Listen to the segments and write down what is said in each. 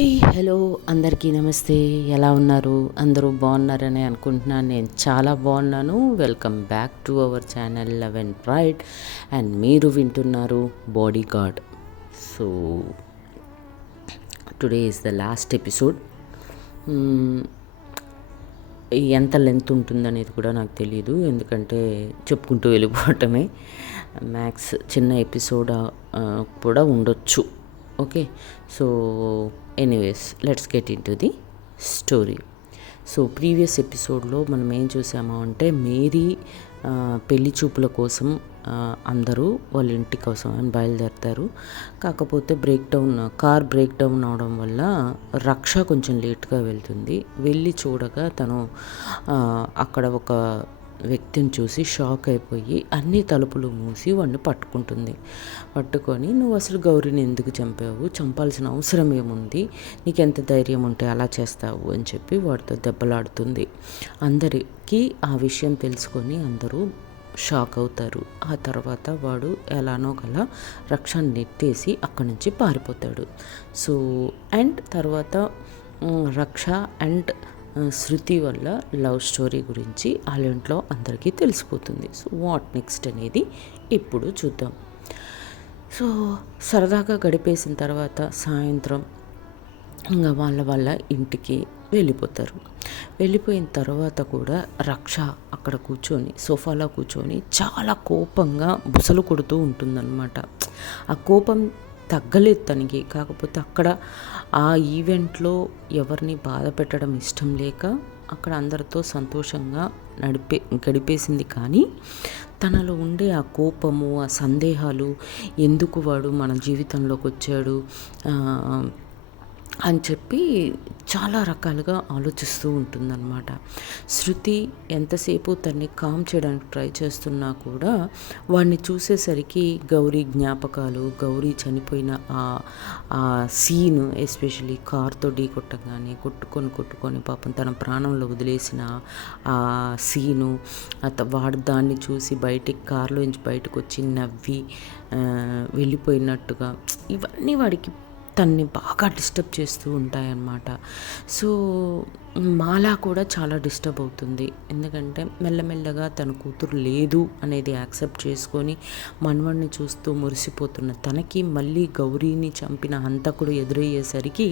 Hi hello అందరికీ నమస్తే. ఎలా ఉన్నారు? అందరూ బాగున్నారని అనుకుంటున్నాను. నేను చాలా బాగున్నాను. Welcome back to our channel love and pride. And మీరు వింటున్నారు body guard. So today is the last episode. ఎంత లెంత్ ఉంటుందనేది కూడా నాకు తెలియదు, ఎందుకంటే చెప్పుకుంటూ వెళ్ళిపోవటమే. మ్యాక్స్ చిన్న ఎపిసోడ్ కూడా ఉండొచ్చు. Okay, so anyways let's get in to the story. So previous ఎపిసోడ్లో మనం ఏం చూసాము అంటే, మేరీ పెళ్లి చూపుల కోసం అందరూ వాళ్ళ ఇంటి కోసం అని బయలుదేరుతారు. కాకపోతే కార్ బ్రేక్ డౌన్ అవడం వల్ల రక్ష కొంచెం లేట్గా వెళ్తుంది. వెళ్ళి చూడగా తను అక్కడ ఒక వ్యక్తిని చూసి షాక్ అయిపోయి అన్ని తలుపులు మూసి వాడిని పట్టుకొని, నువ్వు అసలు గౌరీని ఎందుకు చంపావు? చంపాల్సిన అవసరం ఏముంది? నీకెంత ధైర్యం ఉంటే అలా చేస్తావు అని చెప్పి వాడితో దెబ్బలాడుతుంది. అందరికీ ఆ విషయం తెలుసుకొని అందరూ షాక్ అవుతారు. ఆ తర్వాత వాడు ఎలానో గలా రక్షణ నెట్టేసి అక్కడి నుంచి పారిపోతాడు. సో అండ్ తర్వాత రక్ష అండ్ శృతి వల్ల లవ్ స్టోరీ గురించి వాళ్ళ ఇంట్లో అందరికీ తెలిసిపోతుంది. సో వాట్ నెక్స్ట్ అనేది ఇప్పుడు చూద్దాం. సో సరదాగా గడిపేసిన తర్వాత సాయంత్రం ఇంకా వాళ్ళ ఇంటికి వెళ్ళిపోతారు. వెళ్ళిపోయిన తర్వాత కూడా రక్ష అక్కడ సోఫాలో కూర్చొని చాలా కోపంగా బుసలు కొడుతూ ఉంటుందన్నమాట. ఆ కోపం తగ్గలేదు తనకి. కాకపోతే అక్కడ ఆ ఈవెంట్లో ఎవరిని బాధ పెట్టడం ఇష్టం లేక అక్కడ అందరితో సంతోషంగా గడిపేసింది. కానీ తనలో ఉండే ఆ కోపము, ఆ సందేహాలు, ఎందుకు వాడు మన జీవితంలోకి వచ్చాడు అని చెప్పి చాలా రకాలుగా ఆలోచిస్తూ ఉంటుందన్నమాట. శృతి ఎంతసేపు తన్ని కామ్ చేయడానికి ట్రై చేస్తున్నా కూడా వాడిని చూసేసరికి గౌరీ జ్ఞాపకాలు, గౌరీ చనిపోయిన ఆ సీన్, ఎస్పెషలీ కార్తో కొట్టగానే కొట్టుకొని పాపం తన ప్రాణంలో వదిలేసిన ఆ సీను, వాడు దాన్ని చూసి కారులోంచి బయటకు వచ్చి నవ్వి వెళ్ళిపోయినట్టుగా, ఇవన్నీ వాడికి తన్ని బాగా డిస్టర్బ్ చేస్తూ ఉంటాయన్నమాట. సో మాలా కూడా చాలా డిస్టర్బ్ అవుతుంది. ఎందుకంటే మెల్లమెల్లగా తన కూతురు లేదు అనేది యాక్సెప్ట్ చేసుకొని మనవడిని చూస్తూ మురిసిపోతున్న తనకి మళ్ళీ గౌరీని చంపిన హంతకుడు ఎదురయ్యేసరికి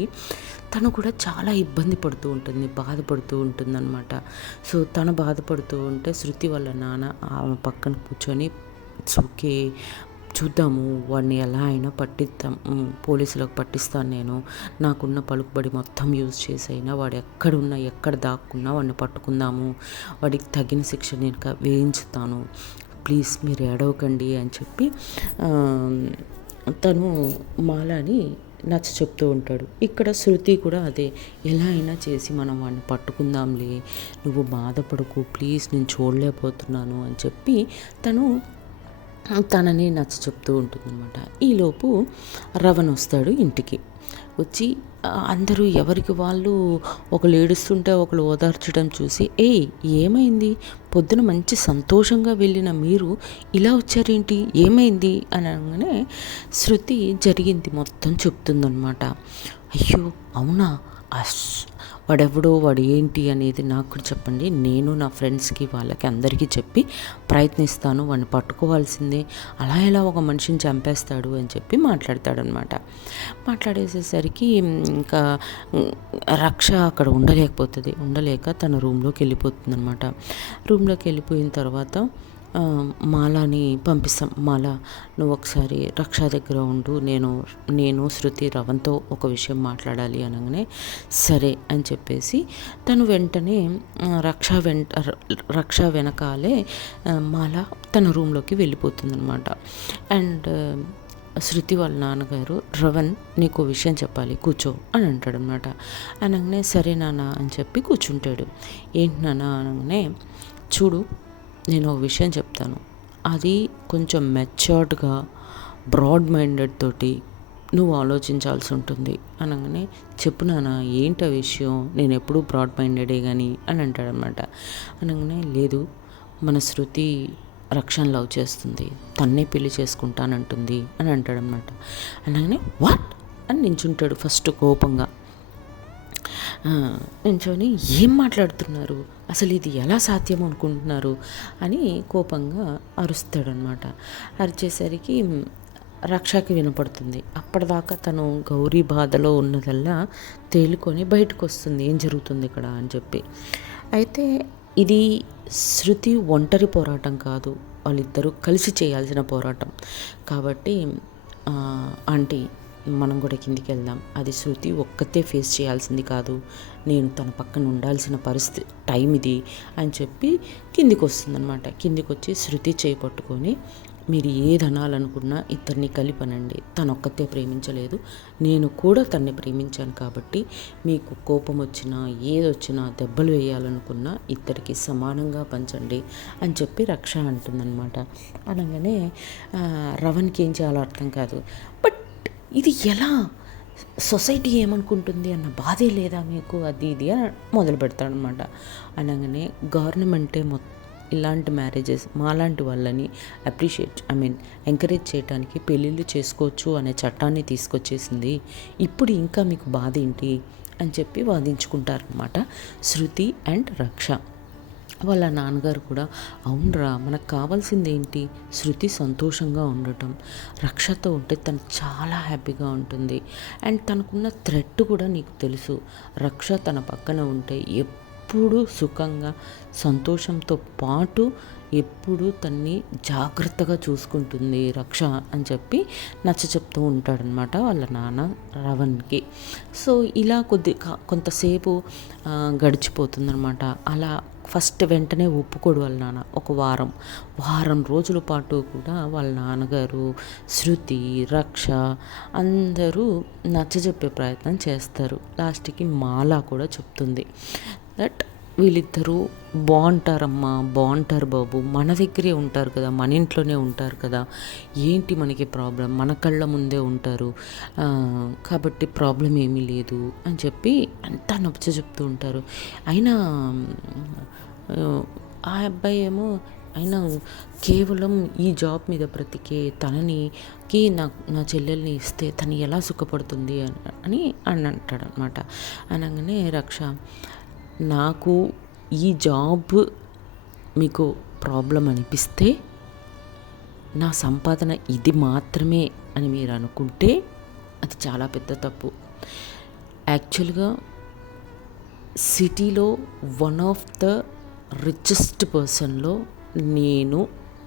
తను కూడా చాలా ఇబ్బంది పడుతూ ఉంటుంది, బాధపడుతూ ఉంటుందన్నమాట. సో తను బాధపడుతూ ఉంటే శృతి వాళ్ళ నాన్న ఆమె పక్కన కూర్చొని ఓకే చూద్దాము, వాడిని ఎలా అయినా పోలీసులకు పట్టిస్తాను, నేను నాకున్న పలుకుబడి మొత్తం యూజ్ చేసైనా వాడు ఎక్కడ దాక్కున్నా వాడిని పట్టుకుందాము, వాడికి తగిన శిక్ష నేను వేయించుతాను, ప్లీజ్ మీరు ఏడవకండి అని చెప్పి తను మాలాని చెప్తూ ఉంటాడు. ఇక్కడ శృతి కూడా అదే, ఎలా అయినా చేసి మనం వాడిని పట్టుకుందాంలే, నువ్వు బాధపడకు ప్లీజ్, నేను చూడలేకపోతున్నాను అని చెప్పి తనని చెప్తూ ఉంటుందన్నమాట. ఈలోపు రవణ్ వస్తాడు ఇంటికి. వచ్చి అందరూ ఎవరికి వాళ్ళు ఒకళ్ళు ఏడుస్తుంటే ఒకళ్ళు ఓదార్చడం చూసి, ఏమైంది? పొద్దున మంచి సంతోషంగా వెళ్ళిన మీరు ఇలా వచ్చారేంటి? ఏమైంది అని అనగానే శృతి జరిగింది మొత్తం చెప్తుందన్నమాట. అయ్యో అవునా, వాడు ఏంటి అనేది నాకు చెప్పండి, నేను నా ఫ్రెండ్స్కి వాళ్ళకి అందరికీ చెప్పి ప్రయత్నిస్తాను, వాడిని పట్టుకోవాల్సిందే, అలా ఎలా ఒక మనిషిని చంపేస్తాడు అని చెప్పి మాట్లాడతాడనమాట. మాట్లాడేసేసరికి ఇంకా రక్ష అక్కడ ఉండలేక తన రూమ్లోకి వెళ్ళిపోతుందనమాట. రూమ్లోకి వెళ్ళిపోయిన తర్వాత మాలాని పంపిస్తాం. మాలా, నువ్వు ఒకసారి రక్ష దగ్గర ఉండు, నేను శృతి రవణ్తో ఒక విషయం మాట్లాడాలి అనగానే సరే అని చెప్పేసి తను వెంటనే రక్ష వెనకాలే మాలా తన రూమ్లోకి వెళ్ళిపోతుందనమాట. అండ్ శృతి వాళ్ళ నాన్నగారు, రవణ్ నీకు విషయం చెప్పాలి, కూర్చో అని అంటాడనమాట. అనగానే సరే నాన్న అని చెప్పి కూర్చుంటాడు. ఏంటి నాన్న అనగానే, చూడు నేను ఒక విషయం చెప్తాను, అది కొంచెం మెచ్యూర్డ్గా బ్రాడ్ మైండెడ్ తోటి నువ్వు ఆలోచించాల్సి ఉంటుంది అనగానే, చెప్పు నాన్న ఏంటి ఆ విషయం, నేను ఎప్పుడూ బ్రాడ్ మైండెడే కానీ అని అంటాడనమాట. అనగానే లేదు, మన శృతి రక్షణ లవ్ చేస్తుంది, తన్నే పెళ్లి చేసుకుంటానంటుంది అని అంటాడనమాట. అనగానే వాట్ అని నించుంటాడు ఫస్ట్ కోపంగా. నించొని ఏం మాట్లాడుతున్నారు, అసలు ఇది ఎలా సాధ్యం అనుకుంటున్నారు అని కోపంగా అరుస్తాడనమాట. అరిచేసరికి రక్షకి వినపడుతుంది. అప్పటిదాకా తను గౌరీ బాధలో ఉన్నదల్లా తేలుకొని బయటకు వస్తుంది, ఏం జరుగుతుంది ఇక్కడ అని చెప్పి. అయితే ఇది శృతి ఒంటరి పోరాటం కాదు, వాళ్ళిద్దరూ కలిసి చేయాల్సిన పోరాటం. కాబట్టి ఆంటీ మనం కూడా కిందికి వెళ్దాం, అది శృతి ఒక్కతే ఫేస్ చేయాల్సింది కాదు, నేను తన పక్కన ఉండాల్సిన పరిస్థితి టైం ఇది అని చెప్పి కిందికి వస్తుందన్నమాట. కిందికి వచ్చి శృతి చేయి పట్టుకొని, మీరు ఏది అనాలనుకున్నా ఇద్దరిని కలిపనండి, తను ఒక్కతే ప్రేమించలేదు, నేను కూడా తన్ని ప్రేమించాను, కాబట్టి మీకు కోపం వచ్చినా ఏదొచ్చినా దెబ్బలు వేయాలనుకున్నా ఇద్దరికి సమానంగా పంచండి అని చెప్పి రక్ష అంటుందన్నమాట. అనగానే రవణ్కి ఏం చేయాలో అర్థం కాదు. బట్ ఇది ఎలా, సొసైటీ ఏమనుకుంటుంది అన్న బాధే లేదా మీకు, అది ఇది అని మొదలు పెడతాడనమాట. అనగానే గవర్నమెంటే ఇలాంటి మ్యారేజెస్ మాలాంటి వాళ్ళని ఎంకరేజ్ చేయడానికి పెళ్ళిళ్ళు చేసుకోవచ్చు అనే చట్టాన్ని తీసుకొచ్చేసింది, ఇప్పుడు ఇంకా మీకు బాధ ఏంటి అని చెప్పి వాదించుకుంటారనమాట శృతి అండ్ రక్ష. వాళ్ళ నాన్నగారు కూడా, అవునరా మనకు కావాల్సింది ఏంటి, శృతి సంతోషంగా ఉండటం, రక్షతో ఉంటే తను చాలా హ్యాపీగా ఉంటుంది, అండ్ తనకున్న థ్రెట్ కూడా నీకు తెలుసు, రక్ష తన పక్కన ఉంటే ఎప్పుడు సుఖంగా సంతోషంతో పాటు ఎప్పుడు తన్ని జాగ్రత్తగా చూసుకుంటుంది రక్ష అని చెప్పి నచ్చ చెప్తూ ఉంటాడనమాట వాళ్ళ నాన్న రవణ్కి. సో ఇలా కొంతసేపు గడిచిపోతుందనమాట. అలా ఫస్ట్ వెంటనే ఒప్పుకోడు వాళ్ళ నాన్న. ఒక వారం రోజుల పాటు కూడా వాళ్ళ నాన్నగారు, శృతి, రక్ష అందరూ నచ్చజెప్పే ప్రయత్నం చేస్తారు. లాస్ట్కి మాలా కూడా చెప్తుంది దట్ వీళ్ళిద్దరూ బాగుంటారమ్మా, బాగుంటారు బాబు, మన దగ్గరే ఉంటారు కదా, మన ఇంట్లోనే ఉంటారు కదా, ఏంటి మనకి ప్రాబ్లం, మన కళ్ళ ముందే ఉంటారు, కాబట్టి ప్రాబ్లం ఏమీ లేదు అని చెప్పి అంతా నచ్చ చెప్తూ ఉంటారు. అయినా ఆ అబ్బాయి ఏమో అయినా కేవలం ఈ జాబ్ మీద బ్రతికే తనకి నా చెల్లెల్ని ఇస్తే తను ఎలా సుఖపడుతుంది అని అంటాడనమాట. అనగానే రక్ష, నాకు ఈ జాబ్ మీకు ప్రాబ్లం అనిపిస్తే, నా సంపాదన ఇది మాత్రమే అని మీరు అనుకుంటే అది చాలా పెద్ద తప్పు. యాక్చువల్గా సిటీలో వన్ ఆఫ్ ద రిచెస్ట్ పర్సన్లో నేను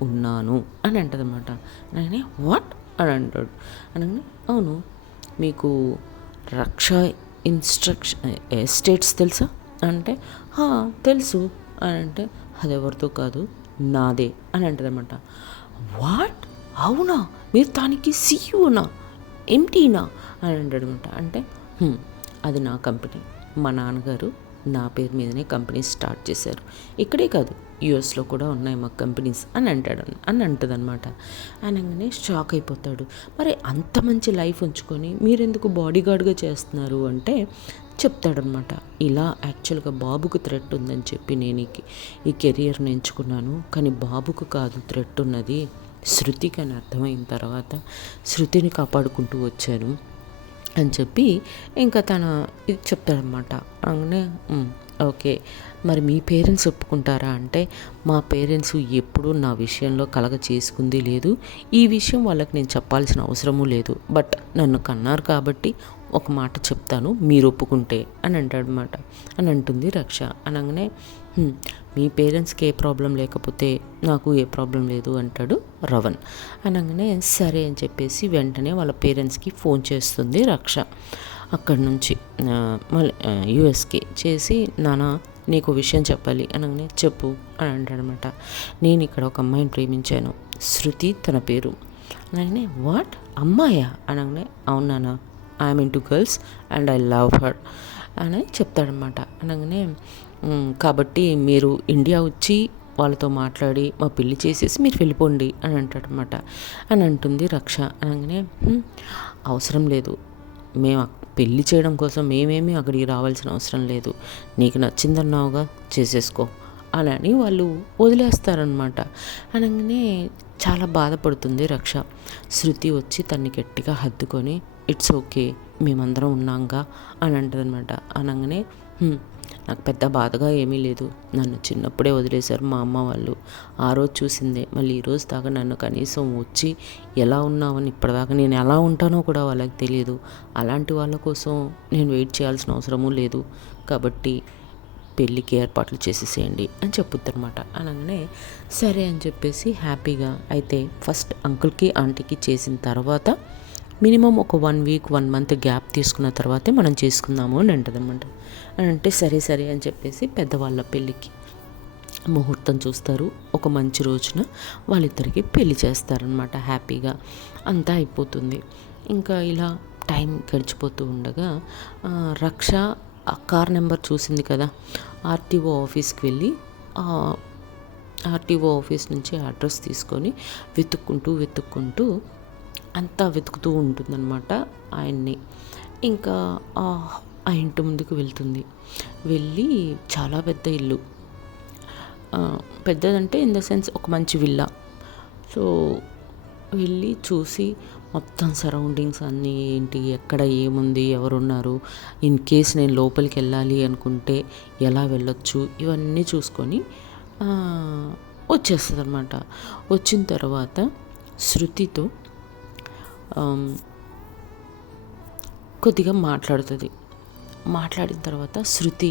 ఉన్నాను అని అంటదన్నమాట. అనగానే వాట్ అని అంటాడు. అనగానే అవును, మీకు రక్ష ఎస్టేట్స్ తెలుసా అంటే తెలుసు అని అంటే, అది ఎవరితో కాదు నాదే అని అంటదన్నమాట. వాట్, అవునా, మీరు దానికి సీఈఓనా ఎంటీనా అని అంటాడనమాట. అంటే అది నా కంపెనీ, మా నాన్నగారు నా పేరు మీదనే కంపెనీస్ స్టార్ట్ చేశారు, ఇక్కడే కాదు యూఎస్లో కూడా ఉన్నాయి మా కంపెనీస్ అని అంటదనమాట. అనగానే షాక్ అయిపోతాడు. మరి అంత మంచి లైఫ్ ఉంచుకొని మీరెందుకు బాడీ గార్డ్గా చేస్తున్నారు అంటే చెప్తాడనమాట. ఇలా యాక్చువల్గా బాబుకు థ్రెట్ ఉందని చెప్పి నేను ఈ కెరియర్ని ఎంచుకున్నాను, కానీ బాబుకు కాదు థ్రెట్ ఉన్నది, శృతికి అని అర్థమైన తర్వాత శృతిని కాపాడుకుంటూ వచ్చాను అని చెప్పి ఇంకా తన ఇది చెప్తాడనమాట. అలానే ఓకే, మరి మీ పేరెంట్స్ ఒప్పుకుంటారా అంటే, మా పేరెంట్స్ ఎప్పుడూ నా విషయంలో కలగ చేసుకుంది లేదు, ఈ విషయం వాళ్ళకి నేను చెప్పాల్సిన అవసరమూ లేదు, బట్ నన్ను కన్నారు కాబట్టి ఒక మాట చెప్తాను, మీరు ఒప్పుకుంటే అని అంటాడనమాట. అని అంటుంది రక్ష. అనగానే మీ పేరెంట్స్కి ఏ ప్రాబ్లం లేకపోతే నాకు ఏ ప్రాబ్లం లేదు అంటాడు రవణ్. అనగానే సరే అని చెప్పేసి వెంటనే వాళ్ళ పేరెంట్స్కి ఫోన్ చేస్తుంది రక్ష. అక్కడి నుంచి మళ్ళీ యూఎస్కి చేసి, నాన్న నీకు విషయం చెప్పాలి అనగానే చెప్పు అని అంటాడనమాట. నేను ఇక్కడ ఒక అమ్మాయిని ప్రేమించాను, శృతి తన పేరు. అనగానే వాట్, అమ్మాయా అనగానే అవునానా, I'm into girls and I love her అని చెప్తాడనమాట. అనగానే కాబట్టి మీరు ఇండియా వచ్చి వాళ్ళతో మాట్లాడి మా పెళ్లి చేసేసి మీరు వెళ్ళిపోండి అని అంటాడనమాట. అని అంటుంది రక్ష. అనగానే అవసరం లేదు, మేము పెళ్లి చేయడం కోసం మేమేమీ అక్కడికి రావాల్సిన అవసరం లేదు, నీకు నచ్చిందన్నావుగా చేసేసుకో అని వాళ్ళు వదిలేస్తారనమాట. అనగానే చాలా బాధపడుతుంది రక్ష. శృతి వచ్చి తన్ని గట్టిగా హత్తుకొని, ఇట్స్ ఓకే, మేమందరం ఉన్నాంగా అని అంటదనమాట. అనగానే నాకు పెద్ద బాధగా ఏమీ లేదు. నన్ను చిన్నప్పుడే వదిలేశారు మా అమ్మ వాళ్ళు. ఆ రోజు చూసిందే మళ్ళీ ఈరోజు దాకా నన్ను కనీసం వచ్చి ఎలా ఉన్నావని ఇప్పటిదాకా నేను ఎలా ఉంటానో కూడా వాళ్ళకి తెలియదు. అలాంటి వాళ్ళ కోసం నేను వెయిట్ చేయాల్సిన అవసరమూ లేదు. కాబట్టి పెళ్ళికి ఏర్పాట్లు చేసేసేయండి అని చెప్పుద్దనమాట. అనగానే సరే అని చెప్పేసి హ్యాపీగా అయితే ఫస్ట్ అంకుల్కి ఆంటీకి చేసిన తర్వాత మినిమం ఒక 1 వీక్ 1 మంత్ గ్యాప్ తీసుకున్న తర్వాతే మనం చేసుకుందాము అని అంటదనమాట. అని అంటే సరే అని చెప్పేసి పెద్దవాళ్ళ పెళ్ళికి ముహూర్తం చూస్తారు. ఒక మంచి రోజున వాళ్ళిద్దరికి పెళ్లి చేస్తారనమాట. హ్యాపీగా అంతా అయిపోతుంది. ఇంకా ఇలా టైం గడిచిపోతూ ఉండగా రక్ష ఆ కార్ నెంబర్ చూసింది కదా, ఆర్టీఓ ఆఫీస్కి వెళ్ళి ఆర్టీఓ ఆఫీస్ నుంచి అడ్రస్ తీసుకొని వెతుక్కుంటూ అంతా వెతుకుతూ ఉంటుందన్నమాట ఆయన్ని. ఇంకా ఆ ఇంటి ముందుకు వెళ్తుంది. వెళ్ళి చాలా పెద్ద ఇల్లు, పెద్దదంటే ఇన్ ద సెన్స్ ఒక మంచి విల్లా. సో వెళ్ళి చూసి మొత్తం సరౌండింగ్స్ అన్నీ ఏంటి, ఎక్కడ ఏముంది, ఎవరున్నారు, ఇన్ కేస్ నేను లోపలికి వెళ్ళాలి అనుకుంటే ఎలా వెళ్ళొచ్చు, ఇవన్నీ చూసుకొని వచ్చేస్తుంది అనమాట. వచ్చిన తర్వాత శృతితో కొద్దిగా మాట్లాడుతుంది. మాట్లాడిన తర్వాత శృతి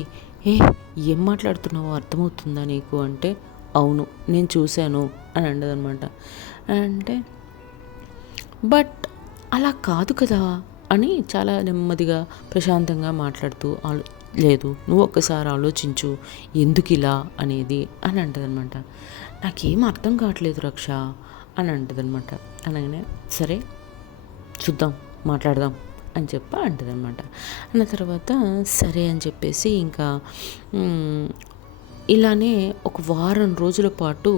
ఏం మాట్లాడుతున్నావో అర్థమవుతుందా నీకు అంటే అవును నేను చూశాను అని అంటదనమాట. అంటే బట్ అలా కాదు కదా అని చాలా నెమ్మదిగా ప్రశాంతంగా మాట్లాడుతూ లేదు నువ్వు ఒక్కసారి ఆలోచించు ఎందుకు ఇలా అనేది అని అంటదనమాట. నాకేం అర్థం కావట్లేదు రక్ష అని అంటదనమాట. అనగానే సరే చూద్దాం మాట్లాడదాం అని అంటదనమాట. అన్న తర్వాత సరే అని చెప్పేసి ఇంకా ఇలానే ఒక వారం రోజుల పాటు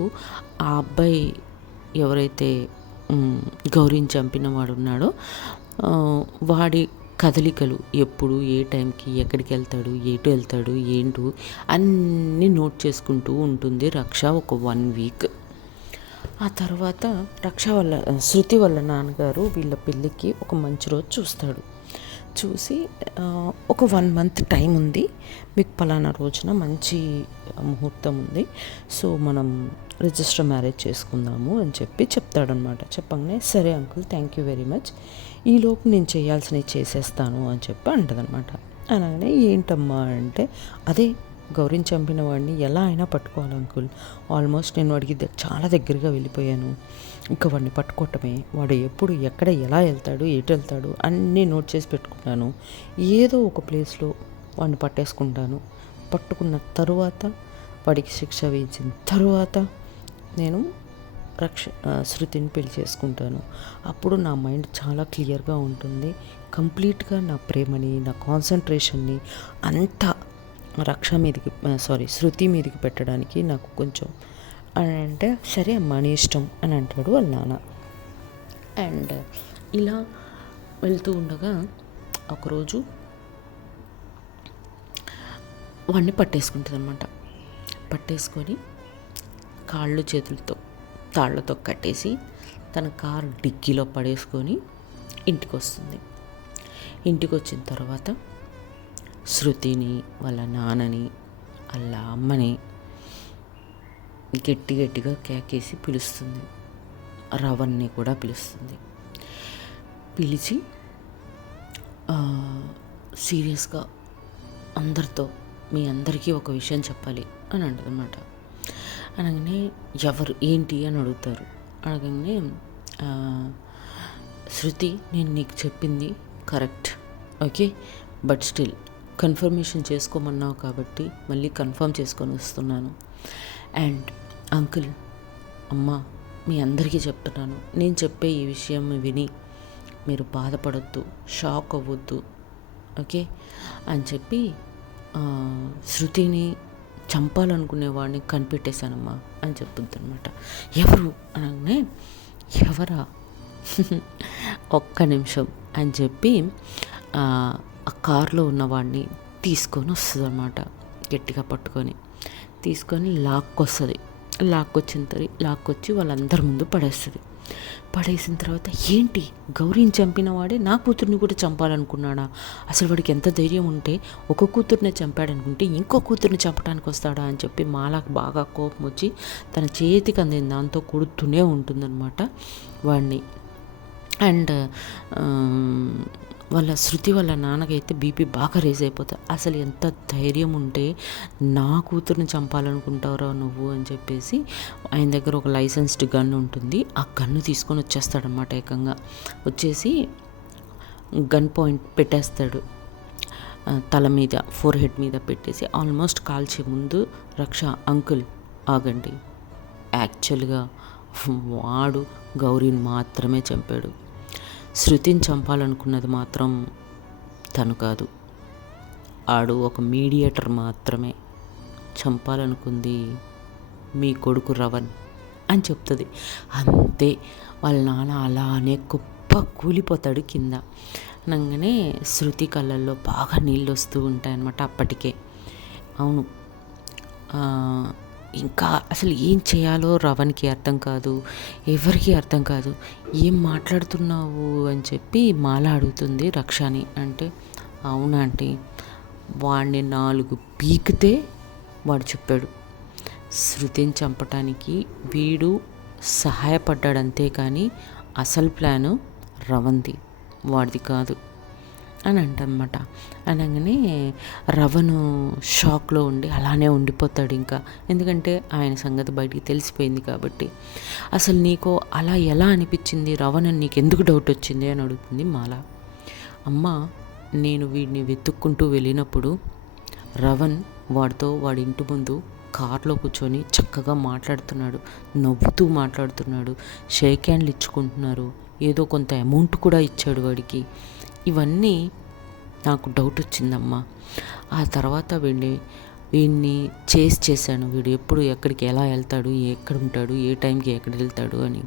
ఆ అబ్బాయి ఎవరైతే గౌరీని చంపిన వాడు ఉన్నాడో వాడి కదలికలు ఎప్పుడు ఏ టైంకి ఎక్కడికి వెళ్తాడు, ఎటు వెళ్తాడు, ఏంటో అన్నీ నోట్ చేసుకుంటూ ఉంటుంది రక్ష ఒక 1 వీక్. ఆ తర్వాత రక్ష వాళ్ళ శృతి వాళ్ళ నాన్నగారు వీళ్ళ పెళ్ళికి ఒక మంచి రోజు చూస్తాడు. చూసి ఒక 1 మంత్ టైం ఉంది, మీకు పలానా రోజున మంచి ముహూర్తం ఉంది, సో మనం రిజిస్టర్ మ్యారేజ్ చేసుకుందాము అని చెప్తాడనమాట. చెప్పగానే సరే uncle thank you very much, ఈలోపు నేను చేయాల్సినవి చేసేస్తాను అని అంటదనమాట. అనగానే ఏంటమ్మా అంటే అదే గౌరీని చంపిన వాడిని ఎలా అయినా పట్టుకోవాలి అంకుల్, ఆల్మోస్ట్ నేను వాడికి చాలా దగ్గరగా వెళ్ళిపోయాను, ఇంకా వాడిని పట్టుకోవటమే, వాడు ఎప్పుడు ఎక్కడ ఎలా వెళ్తాడు ఎటు వెళ్తాడు అన్నీ నోట్ చేసి పెట్టుకున్నాను, ఏదో ఒక ప్లేస్లో వాడిని పట్టేసుకుంటాను, పట్టుకున్న వాడికి శిక్ష వేయించిన తరువాత నేను శృతిని పెళ్లి చేసుకుంటాను, అప్పుడు నా మైండ్ చాలా క్లియర్గా ఉంటుంది, కంప్లీట్గా నా ప్రేమని నా కాన్సన్ట్రేషన్ని అంతా శృతి మీదకి పెట్టడానికి నాకు కొంచెం అని అంటే సరే అమ్మా నీ ఇష్టం అని అంటాడు వాళ్ళ నాన్న. అండ్ ఇలా వెళ్తూ ఉండగా ఒకరోజు వాడిని పట్టేసుకుంటుంది అనమాట. పట్టేసుకొని కాళ్ళు చేతులతో తాళ్లతో కట్టేసి తన కారు డిక్కీలో పడేసుకొని ఇంటికి వస్తుంది. ఇంటికి వచ్చిన తర్వాత శృతిని వాళ్ళ నాన్నని వాళ్ళ అమ్మని గట్టిగా కేకేసి పిలుస్తుంది. రవణ్ని కూడా పిలుస్తుంది. పిలిచి సీరియస్గా అందరితో మీ అందరికీ ఒక విషయం చెప్పాలి అని అంటదన్నమాట. అనగానే ఎవరు ఏంటి అని అడుగుతారు. అనగానే శృతి నేను నీకు చెప్పింది correct okay, but still confirmation చేసుకోమన్నావు కాబట్టి మళ్ళీ కన్ఫర్మ్ చేసుకొని వస్తున్నాను. అండ్ అంకుల్ అమ్మ మీ అందరికీ చెప్తున్నాను, నేను చెప్పే ఈ విషయం విని మీరు బాధపడొద్దు, షాక్ అవ్వద్దు ఓకే అని శృతిని చంపాలనుకునేవాడిని కనిపెట్టేశానమ్మా అని చెప్పుద్ది అనమాట. ఎవరు అనగానే ఎవరా ఒక్క నిమిషం అని ఆ కారులో ఉన్నవాడిని తీసుకొని వస్తుంది అనమాట. గట్టిగా తీసుకొని లాక్కొస్తుంది. లాక్కొచ్చి వాళ్ళందరి ముందు పడేస్తుంది. పడేసిన తర్వాత ఏంటి గౌరీని చంపిన వాడే నా కూతుర్ని కూడా చంపాలనుకున్నాడా? అసలు వాడికి ఎంత ధైర్యం ఉంటే ఒక కూతుర్నే చంపాడనుకుంటే ఇంకో కూతుర్ని చంపడానికి వస్తాడా అని చెప్పి మాలకు బాగా కోపం వచ్చి తన చేతికి అందిన దాంతో కొడుతూనే ఉంటుందన్నమాట వాడిని. అండ్ వాళ్ళ శృతి వాళ్ళ నాన్నకైతే బీపీ బాగా రేజ్ అయిపోతుంది. అసలు ఎంత ధైర్యం ఉంటే నా కూతుర్ని చంపాలనుకుంటావురా నువ్వు అని చెప్పేసి ఆయన దగ్గర ఒక లైసెన్స్డ్ గన్ ఉంటుంది. ఆ గన్ను తీసుకొని వచ్చేస్తాడనమాట. ఏకంగా వచ్చేసి గన్ పాయింట్ పెట్టేస్తాడు తల మీద, ఫోర్ హెడ్ మీద పెట్టేసి ఆల్మోస్ట్ కాల్చే ముందు రక్ష అంకుల్ ఆగండి, యాక్చువల్గా వాడు గౌరీని మాత్రమే చంపాడు, శృతిని చంపాలనుకున్నది మాత్రం తను కాదు, ఆడు ఒక మీడియేటర్ మాత్రమే, చంపాలనుకుంది మీ కొడుకు రవణ్ అని చెప్తుంది. అంతే, వాళ్ళ నాన్న అలానే కుప్ప కూలిపోతాడు కింద. అనగానే శృతి కళ్ళల్లో బాగా నీళ్ళు వస్తూ ఉంటాయన్నమాట అప్పటికే. అవును, ఇంకా అసలు ఏం చేయాలో రవణ్కి అర్థం కాదు, ఎవరికి అర్థం కాదు. ఏం మాట్లాడుతున్నావు అని చెప్పి మాల అడుగుతుంది రక్షని. అంటే అవునా ఆంటీ, వాడిని 4 పీకితే వాడు చెప్పాడు శృతిని చంపటానికి వీడు సహాయపడ్డాడు, అంతేకాని అసలు ప్లాను రవణ్ది, వాడిది కాదు అని అంటనమాట. అనగానే రవణు షాక్లో ఉండి అలానే ఉండిపోతాడు ఇంకా. ఎందుకంటే ఆయన సంగతి బయటికి తెలిసిపోయింది కాబట్టి. అసలు నీకు అలా ఎలా అనిపించింది, రవణ్ అని నీకు ఎందుకు డౌట్ వచ్చింది అని అడుగుతుంది మాల. అమ్మ, నేను వీడిని వెతుక్కుంటూ వెళ్ళినప్పుడు రవణ్ వాడి ఇంటి ముందు కార్లో కూర్చొని చక్కగా మాట్లాడుతున్నాడు, నవ్వుతూ మాట్లాడుతున్నాడు, షేక్ హ్యాండ్లు ఇచ్చుకుంటున్నారు, ఏదో కొంత అమౌంట్ కూడా ఇచ్చాడు వాడికి. ఇవన్నీ నాకు డౌట్ వచ్చిందమ్మా. ఆ తర్వాత వీడిని చేశాను, వీడు ఎప్పుడు ఎక్కడికి ఎలా వెళ్తాడు, ఎక్కడ ఉంటాడు, ఏ టైంకి ఎక్కడ వెళ్తాడు అని.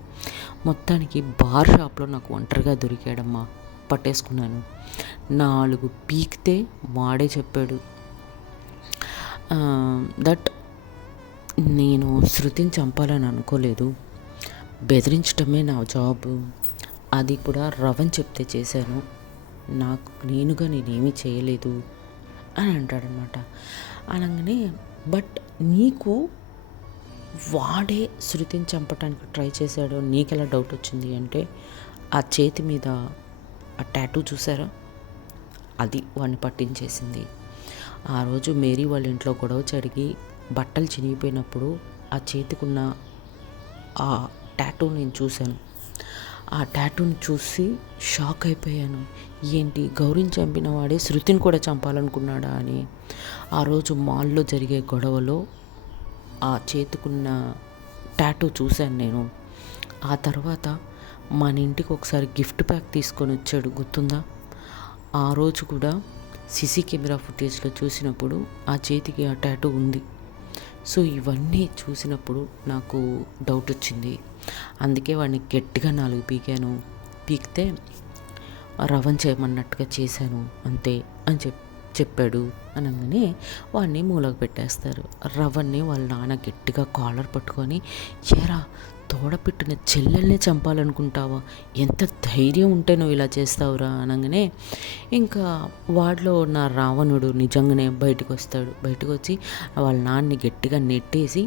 మొత్తానికి బార్ షాప్లో నాకు ఒంటరిగా దొరికాడమ్మా, పట్టేసుకున్నాను. 4 పీకితే వాడే చెప్పాడు దట్ నేను శృతిని చంపాలని అనుకోలేదు, బెదిరించడమే నా జాబు, అది కూడా రవణ్ చెప్తే చేశాను, నేనుగా నేనేమీ చేయలేదు అని అంటాడనమాట. అనగానే బట్ నీకు వాడే శృతిని చంపడానికి ట్రై చేశాడు నీకెలా డౌట్ వచ్చింది అంటే, ఆ చేతి మీద ఆ టాటూ చూసారా, అది వాడిని పట్టించేసింది. ఆ రోజు మేరీ వాళ్ళ ఇంట్లో గొడవ జరిగి బట్టలు చినిగిపోయినప్పుడు ఆ చేతికున్న ఆ టాటూ నేను చూశాను. ఆ టాటూని చూసి షాక్ అయిపోయాను. ఏంటి, గౌరీని చంపిన వాడే శృతిని కూడా చంపాలనుకున్నాడా అని. ఆ రోజు మాల్లో జరిగే గొడవలో ఆ చేతుకున్న టాటూ చూశాను నేను. ఆ తర్వాత మన ఇంటికి ఒకసారి గిఫ్ట్ ప్యాక్ తీసుకొని వచ్చాడు, గుర్తుందా? ఆ రోజు కూడా సీసీ కెమెరా ఫుటేజ్లో చూసినప్పుడు ఆ చేతికి ఆ టాటూ ఉంది. సో ఇవన్నీ చూసినప్పుడు నాకు డౌట్ వచ్చింది. అందుకే వాడిని గట్టిగా 4 పీకాను. పీకితే రవణ్ చేయమన్నట్టుగా చేశాను అంతే అని చెప్పాడు. అనగానే వాడిని మూలకు పెట్టేస్తారు. రవణ్ని వాళ్ళ నాన్న గట్టిగా కాలర్ పట్టుకొని, ఏరా తోడపెట్టిన చెల్లెల్ని చంపాలనుకుంటావా, ఎంత ధైర్యం ఉంటే నువ్వు ఇలా చేస్తావురా అనగానే ఇంకా వాడిలో ఉన్న రావణుడు నిజంగానే బయటకు వస్తాడు. బయటకు వచ్చి వాళ్ళ నాన్నని గట్టిగా నెట్టేసి,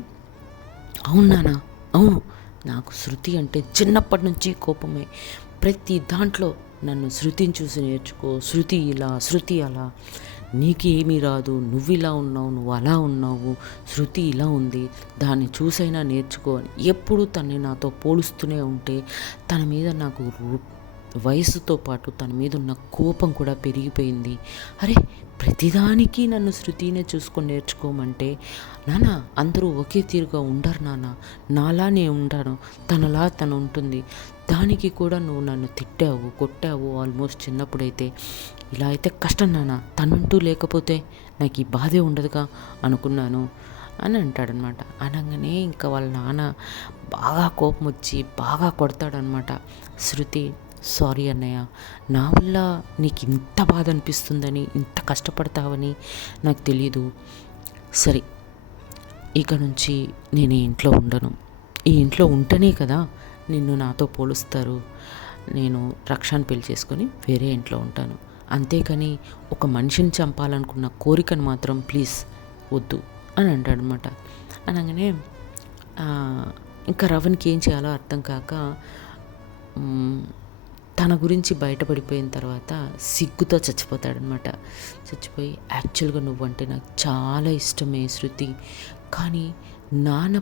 అవును నాన్న, అవును, నాకు శృతి అంటే చిన్నప్పటి నుంచి కోపమే, ప్రతి దాంట్లో నన్ను శృతిని చూసి నేర్చుకో, శృతి ఇలా, శృతి అలా, నీకేమీ రాదు, నువ్వు ఇలా ఉన్నావు, నువ్వు అలా ఉన్నావు, శృతి ఇలా ఉంది, దాన్ని చూసైనా నేర్చుకో అని ఎప్పుడు తనని నాతో పోలుస్తూనే ఉంటే తన మీద నాకు వయసుతో పాటు తన మీద ఉన్న కోపం కూడా పెరిగిపోయింది. అరే, ప్రతిదానికి నన్ను శృతినే చూసుకొని నేర్చుకోమంటే, నాన్న అందరూ ఒకే తీరుగా ఉండరు నాన్న, నాలానే ఉంటాను, తనలా తను ఉంటుంది, దానికి కూడా నువ్వు నన్ను తిట్టావు, కొట్టావు ఆల్మోస్ట్ చిన్నప్పుడైతే, ఇలా అయితే కష్టం నాన్న, తనంటూ లేకపోతే నాకు ఈ బాధే ఉండదుగా అనుకున్నాను అని అంటాడనమాట. అనగానే ఇంకా వాళ్ళ నాన్న బాగా కోపం వచ్చి బాగా కొడతాడనమాట. శృతి, సారీ అన్నయ్య, నా వల్ల నీకు ఇంత బాధ అనిపిస్తుందని, ఇంత కష్టపడతావని నాకు తెలీదు. సరే, ఇక నుంచి నేను ఈ ఇంట్లో ఉండను, ఈ ఇంట్లో ఉంటేనే కదా నిన్ను నాతో పోలుస్తారు, నేను రక్షాని పెళ్లి చేసుకొని వేరే ఇంట్లో ఉంటాను, అంతేకాని ఒక మనిషిని చంపాలనుకున్న కోరికను మాత్రం ప్లీజ్ వద్దు అని అంటాడనమాట. అనగానే ఇంకా రవణ్కి ఏం చేయాలో అర్థం కాక తన గురించి బయటపడిపోయిన తర్వాత సిగ్గుతో చచ్చిపోతాడనమాట. చచ్చిపోయి యాక్చువల్గా నువ్వంటే నాకు చాలా ఇష్టమే శృతి, కానీ నాన్న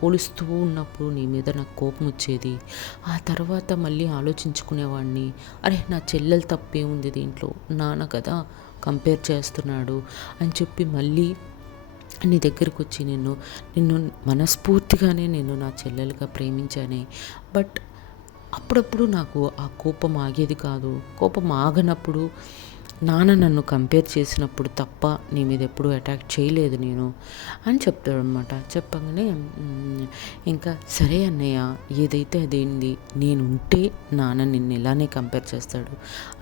పోలుస్తూ ఉన్నప్పుడు నీ మీద నాకు కోపం వచ్చేది. ఆ తర్వాత మళ్ళీ ఆలోచించుకునేవాడిని, అరే నా చెల్లెలు తప్పే ఉంది దీంట్లో, నాన్న కదా కంపేర్ చేస్తున్నాడు అని చెప్పి మళ్ళీ నీ దగ్గరికి వచ్చి నిన్ను మనస్ఫూర్తిగానే నేను నా చెల్లెలుగా ప్రేమించానే. బట్ అప్పుడప్పుడు నాకు ఆ కోపం ఆగేది కాదు. కోపం ఆగనప్పుడు నాన్న నన్ను కంపేర్ చేసినప్పుడు తప్ప నీ మీద ఎప్పుడూ అటాక్ చేయలేదు నేను అని చెప్తాడనమాట. చెప్పగానే ఇంకా సరే అన్నయ్య, ఏదైతే అదేంది, నేను ఉంటే నాన్న నిన్ను ఇలానే కంపేర్ చేస్తాడు,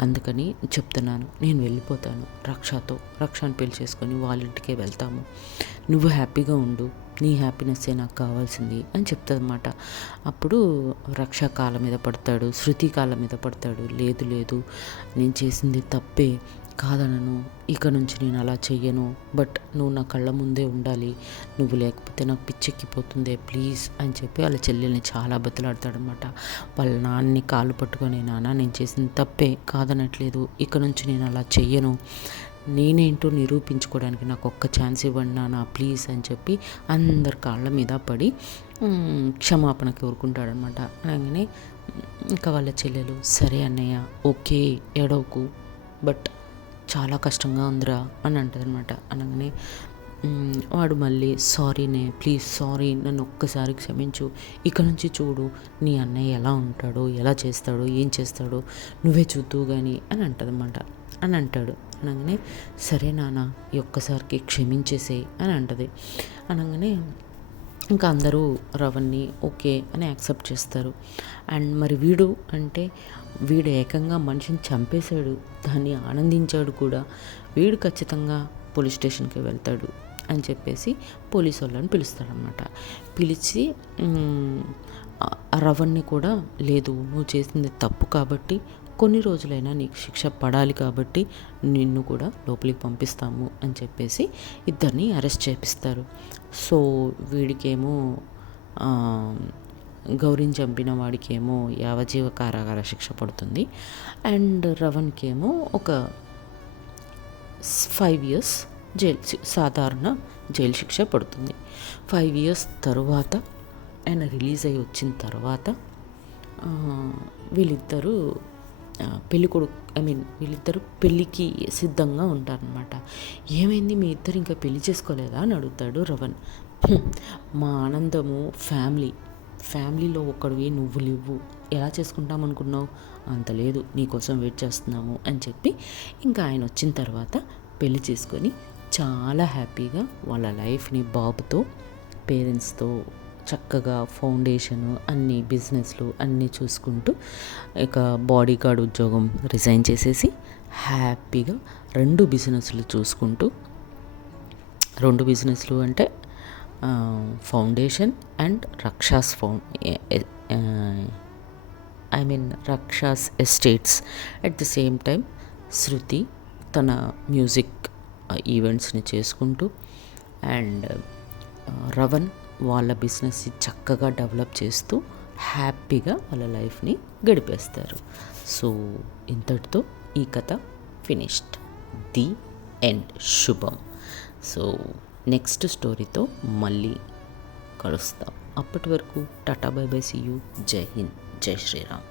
అందుకని చెప్తున్నాను, నేను వెళ్ళిపోతాను రక్షాని పెళ్లి చేసుకొని వాళ్ళ ఇంటికే వెళ్తాము, నువ్వు హ్యాపీగా ఉండు, నీ హ్యాపీనెస్సే నాకు కావాల్సింది అని చెప్తాదన్నమాట. అప్పుడు రక్ష కాళ్ళ మీద పడతాడు, శృతి కాళ్ళ మీద పడతాడు. లేదు నేను చేసింది తప్పే కాదనను, ఇక నుంచి నేను అలా చెయ్యను, బట్ నువ్వు నా కళ్ళ ముందే ఉండాలి, నువ్వు లేకపోతే నాకు పిచ్చెక్కిపోతుందే ప్లీజ్ అని చెప్పి వాళ్ళ చెల్లెల్ని చాలా బతిలాడతాడనమాట. వాళ్ళ నాన్నని కాళ్ళు పట్టుకొని, నాన్న నేను చేసింది తప్పే కాదనట్లేదు, ఇక నుంచి నేను అలా చెయ్యను, నేనేంటో నిరూపించుకోవడానికి నాకు ఒక్క ఛాన్స్ ఇవ్వండి నాన్న ప్లీజ్ అని చెప్పి అందరి కాళ్ళ మీద పడి క్షమాపణ కోరుకుంటాడనమాట. అలాగనే ఇంకా వాళ్ళ చెల్లెలు సరే అన్నయ్య ఓకే ఏడవకు, బట్ చాలా కష్టంగా ఉందిరా అని అంటదనమాట. అనగానే వాడు మళ్ళీ సారీనే ప్లీజ్ సారీ, నన్ను ఒక్కసారి క్షమించు, ఇక నుంచి చూడు నీ అన్నయ్య ఎలా ఉంటాడో, ఎలా చేస్తాడో, ఏం చేస్తాడో నువ్వే చూద్దువు కానీ అని అంటాడు. అనగానే సరే నాన్న ఈ ఒక్కసారికి క్షమించేసేయి అని అంటది. అనగానే ఇంకా అందరూ రవణ్ని ఓకే అని యాక్సెప్ట్ చేస్తారు. అండ్ మరి వీడు ఏకంగా మనిషిని చంపేశాడు, దాన్ని ఆనందించాడు కూడా, వీడు ఖచ్చితంగా పోలీస్ స్టేషన్కి వెళ్తాడు అని చెప్పేసి పోలీసు వాళ్ళని పిలుస్తాడనమాట. పిలిచి రవణ్ని కూడా లేదు నువ్వు చేసింది తప్పు కాబట్టి కొన్ని రోజులైనా నీకు శిక్ష పడాలి కాబట్టి నిన్ను కూడా లోపలికి పంపిస్తాము అని చెప్పేసి ఇద్దరిని అరెస్ట్ చేపిస్తారు. సో వీడికేమో గౌరీని చంపిన వాడికేమో యావజ్జీవ కారాగార శిక్ష పడుతుంది. అండ్ రవణ్కేమో ఒక 5 years సాధారణ జైలు శిక్ష పడుతుంది. 5 years తర్వాత ఆయన రిలీజ్ అయ్యి వచ్చిన తర్వాత వీళ్ళిద్దరూ వీళ్ళిద్దరూ పెళ్ళికి సిద్ధంగా ఉంటారనమాట. ఏమైంది మీ ఇద్దరు ఇంకా పెళ్లి చేసుకోలేదా అని అడుగుతాడు రవణ్. మా ఆనందము ఫ్యామిలీలో ఒకడివి నువ్వు లేవు, ఎలా చేసుకుంటామనుకున్నావు, అంత లేదు, నీకోసం వెయిట్ చేస్తున్నాము అని చెప్పి ఇంకా ఆయన వచ్చిన తర్వాత పెళ్లి చేసుకొని చాలా హ్యాపీగా వాళ్ళ లైఫ్ని బాబుతో పేరెంట్స్తో చక్కగా ఫౌండేషను అన్ని బిజినెస్లు అన్నీ చూసుకుంటూ ఇక బాడీ గార్డ్ ఉద్యోగం రిజైన్ చేసేసి హ్యాపీగా 2 బిజినెస్లు చూసుకుంటూ, 2 బిజినెస్లు అంటే foundation and Rakshas estates. At the same time Shruti తన మ్యూజిక్ ఈవెంట్స్ని చేసుకుంటూ అండ్ రవణ్ వాళ్ళ బిజినెస్ చక్కగా డెవలప్ చేస్తూ హ్యాపీగా వాళ్ళ లైఫ్ని గడిపేస్తారు. సో ఇంతటితో ఈ కథ ఫినిష్డ్, ది ఎండ్, శుభం. సో నెక్స్ట్ స్టోరీతో మళ్ళీ కలుస్తాం. అప్పటి వరకు tata bye bye, see you, జై హింద్, జై శ్రీరామ్.